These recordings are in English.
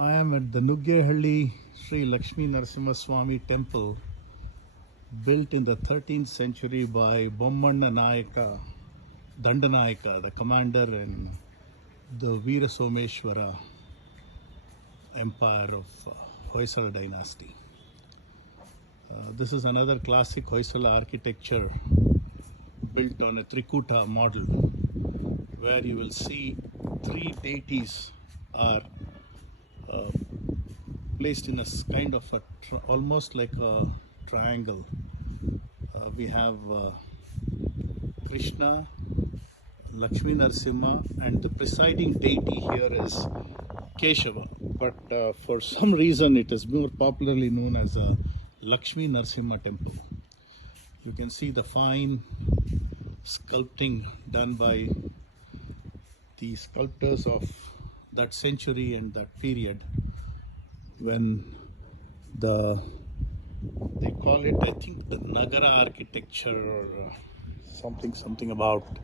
I am at the Nuggehalli Sri Lakshmi Narasimha Swami temple, built in the 13th century by Bommanna Nayaka, Dandanayaka, the commander in the Veera Someshwara empire of Hoysala dynasty. This is another classic Hoysala architecture built on a Trikuta model, where you will see three deities are placed in a kind of a almost like a triangle. We have Krishna, Lakshmi Narasimha, and the presiding deity here is Keshava. But for some reason, it is more popularly known as a Lakshmi Narasimha temple. You can see the fine sculpting done by the sculptors of that century and that period, when they call it, I think, the Nagara architecture or something about.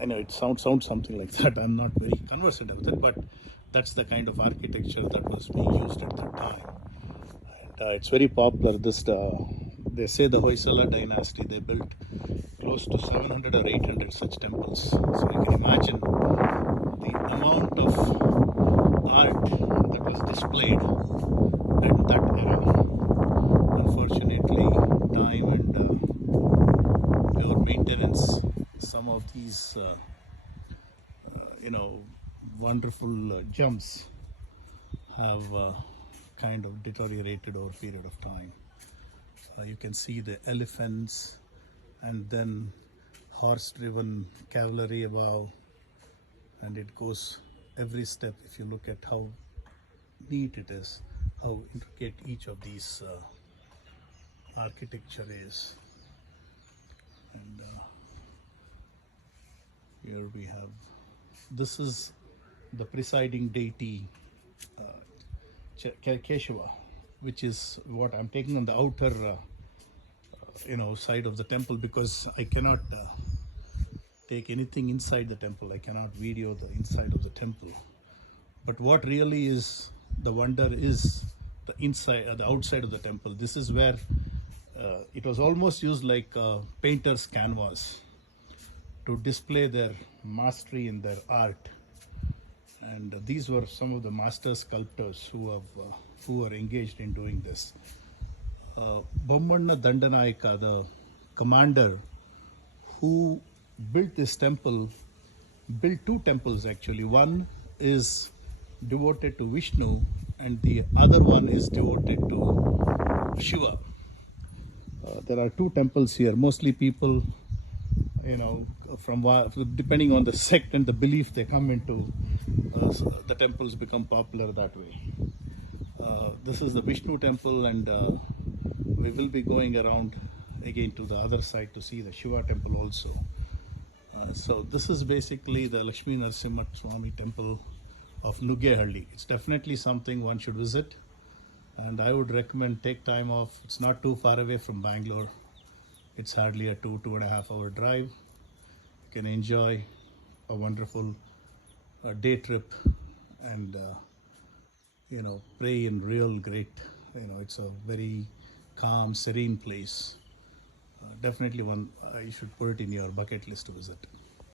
I know it sounds something like that. I'm not very conversant with it, but that's the kind of architecture that was being used at that time. And it's very popular. They say the Hoysala dynasty, they built close to 700 or 800 such temples. So you can imagine the amount of art that was displayed at that era. Unfortunately, time and pure maintenance, some of these wonderful gems have kind of deteriorated over a period of time. You can see the elephants and then horse-driven cavalry above, and it goes every step. If you look at how neat it is, how intricate each of these architecture is. And here we have, this is the presiding deity Keshava, which is what I'm taking on the outer side of the temple, because I cannot take anything inside the temple. I cannot video the inside of the temple. But what really is the wonder is the inside, the outside of the temple. This is where it was almost used like a painter's canvas to display their mastery in their art. And these were some of the master sculptors who were engaged in doing this. Bommanna Dandanayaka, the commander who built this temple, built two temples actually. One is devoted to Vishnu and the other one is devoted to Shiva. There are two temples here. Mostly people, from depending on the sect and the belief they come into, the temples become popular that way. This is the Vishnu temple, and we will be going around again to the other side to see the Shiva temple also. So this is basically the Lakshmi Narasimha Swami temple of Nuggehalli. It's definitely something one should visit, and I would recommend take time off. It's not too far away from Bangalore. It's hardly a 2.5 hour drive. You can enjoy a wonderful day trip and pray in real great. It's a very calm, serene place. Definitely one you should put it in your bucket list to visit.